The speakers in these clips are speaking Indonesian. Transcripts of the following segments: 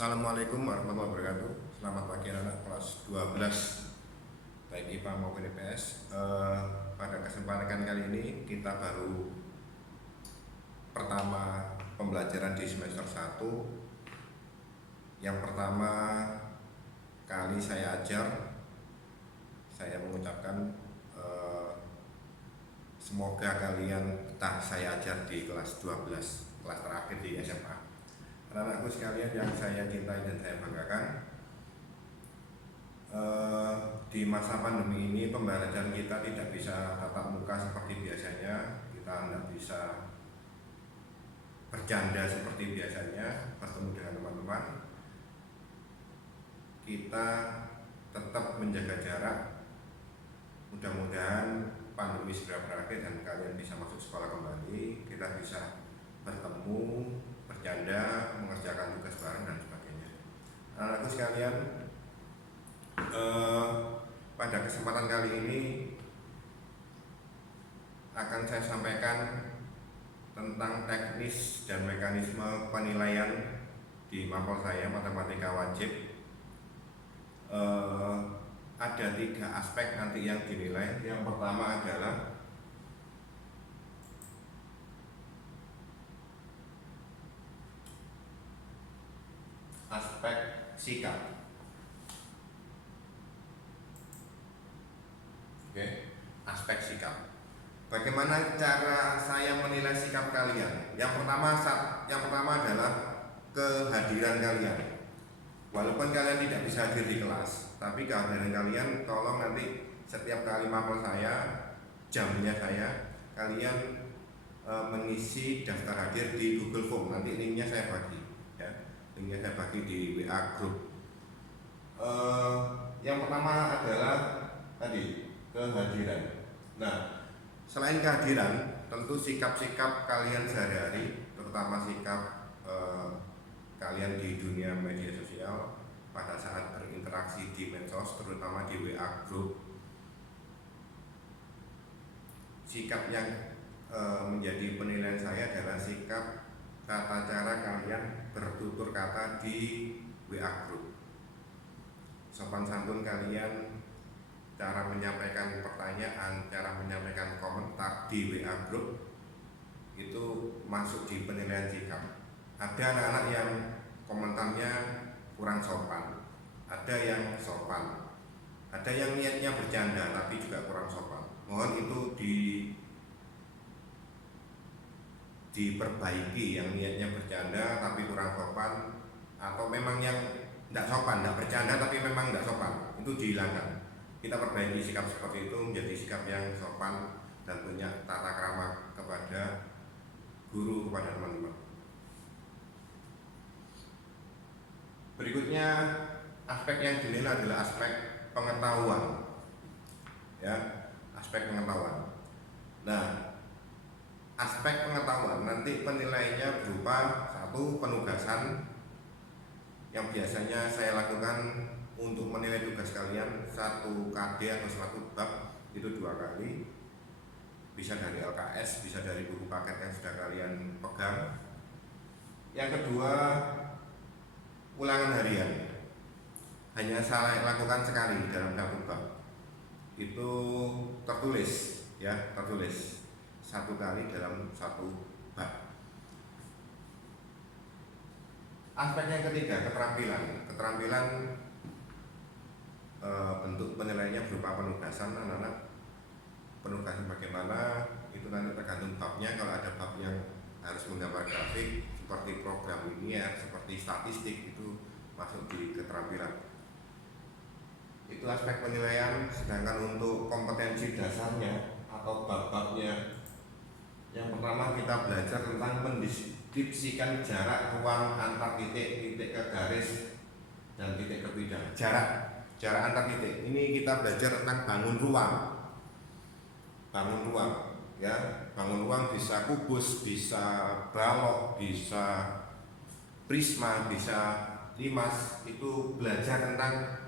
Assalamualaikum warahmatullahi wabarakatuh. Selamat pagi anak kelas 12 baik IPA maupun IPS. Pada kesempatan kali ini kita baru pertama pembelajaran di semester 1. Yang pertama kali saya ajar, saya mengucapkan semoga kalian betah saya ajar di kelas 12, kelas terakhir di SMA. Anak-anakku sekalian yang saya cintai dan saya banggakan, di masa pandemi ini pembelajaran kita tidak bisa tatap muka seperti biasanya. Kita tidak bisa bercanda seperti biasanya, bertemu dengan teman-teman. Kita tetap menjaga jarak. Mudah-mudahan pandemi segera berakhir dan kalian bisa masuk sekolah kembali. Kita bisa bertemu, bercanda, mengerjakan tugas bareng dan sebagainya. Anak-anakku sekalian, pada kesempatan kali ini akan saya sampaikan tentang teknis dan mekanisme penilaian di mapel saya matematika wajib. Ada 3 aspek nanti yang dinilai. Yang pertama adalah aspek sikap. Aspek sikap. Bagaimana cara saya menilai sikap kalian? Yang pertama adalah kehadiran kalian. Walaupun kalian tidak bisa hadir di kelas, tapi kehadiran kalian tolong nanti setiap kali mapel saya, jamnya saya, kalian mengisi daftar hadir di Google Form. Nanti linknya saya bagi, ya. Linknya saya bagi di WA group. Yang pertama adalah tadi kehadiran. Nah, selain kehadiran, tentu sikap-sikap kalian sehari-hari, terutama sikap kalian di dunia media sosial pada saat berinteraksi di medsos, terutama di WA group. Sikap yang menjadi penilaian saya adalah sikap tata cara kalian bertutur kata di WA group. Sopan santun kalian, cara menyampaikan pertanyaan, cara menyampaikan komentar di WA group itu masuk di penilaian sikap. Ada anak-anak yang komentarnya kurang sopan, ada yang sopan, ada yang niatnya bercanda tapi juga kurang sopan. Mohon itu diperbaiki, yang niatnya bercanda tapi kurang sopan, atau memang yang tidak sopan, tidak bercanda tapi memang tidak sopan, itu dihilangkan. Kita perbaiki sikap seperti itu menjadi sikap yang sopan dan punya tata krama kepada guru, kepada teman-teman. Berikutnya aspek yang dinilai adalah aspek pengetahuan, ya, aspek pengetahuan. Nah, aspek pengetahuan nanti penilaiannya berupa 1, penugasan yang biasanya saya lakukan untuk menilai tugas kalian 1 KD atau 1 bab itu 2 kali, bisa dari LKS, bisa dari buku paket yang sudah kalian pegang. Yang kedua, ulangan harian hanya saya lakukan sekali dalam 1 bab, itu tertulis, ya, tertulis 1 kali dalam 1 bab. Aspek yang ketiga, keterampilan bentuk penilaiannya berupa penugasan. Anak-anak, penugasan bagaimana itu nanti tergantung babnya. Kalau ada bab yang harus menggambar grafik seperti program linier, seperti statistik, itu masuk di keterampilan. Itu aspek penilaian. Sedangkan untuk kompetensi dasarnya atau bab-babnya, yang pertama kita belajar tentang mendeskripsikan jarak ruang antar titik ke garis dan titik ke bidang. Jarak antar titik ini kita belajar tentang bangun ruang, ya. Bangun ruang bisa kubus, bisa balok, bisa prisma, bisa limas. Itu belajar tentang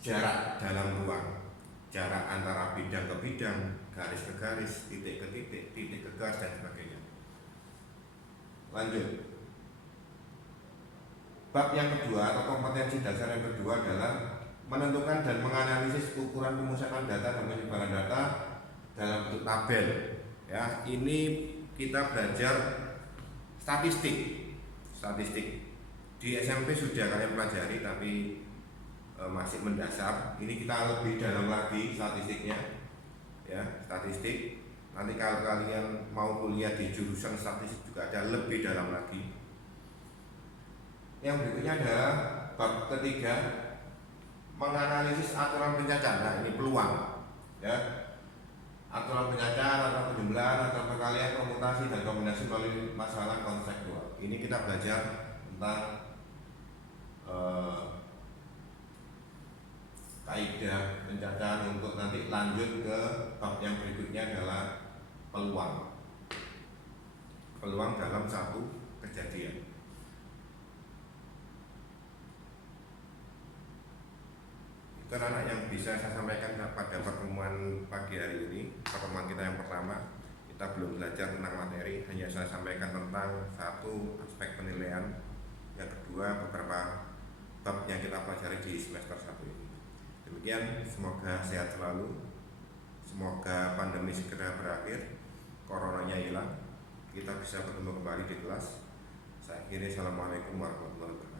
jarak dalam ruang, jarak antara bidang ke bidang, garis ke garis, titik ke titik, titik ke garis dan sebagainya. Lanjut. Bab yang kedua atau kompetensi dasar yang kedua adalah menentukan dan menganalisis ukuran pemusatan data dan penyebaran data dalam bentuk tabel. Ya, ini kita belajar statistik. Di SMP sudah kalian pelajari, tapi masih mendasar. Ini kita lebih dalam lagi statistiknya. Ya, statistik. Nanti kalau kalian mau kuliah di jurusan statistik juga ada lebih dalam lagi. Yang berikutnya adalah bab ketiga, menganalisis aturan pencacahan. Nah, ini peluang, ya. Aturan pencacahan, aturan penjumlahan, aturan perkalian, permutasi dan kombinasi melalui masalah konseptual. Ini kita belajar tentang kaidah pencacahan untuk nanti lanjut ke bab yang berikutnya adalah peluang dalam satu kejadian. Itu anak yang bisa saya sampaikan pada pertemuan pagi hari ini. Pertemuan kita yang pertama, kita belum belajar tentang materi, hanya saya sampaikan tentang satu aspek penilaian. Yang kedua, beberapa bab yang kita pelajari di semester 1 ini. Demikian, semoga sehat selalu, semoga pandemi segera berakhir, coronanya hilang, kita bisa bertemu kembali di kelas. Saya akhiri, assalamualaikum warahmatullahi wabarakatuh.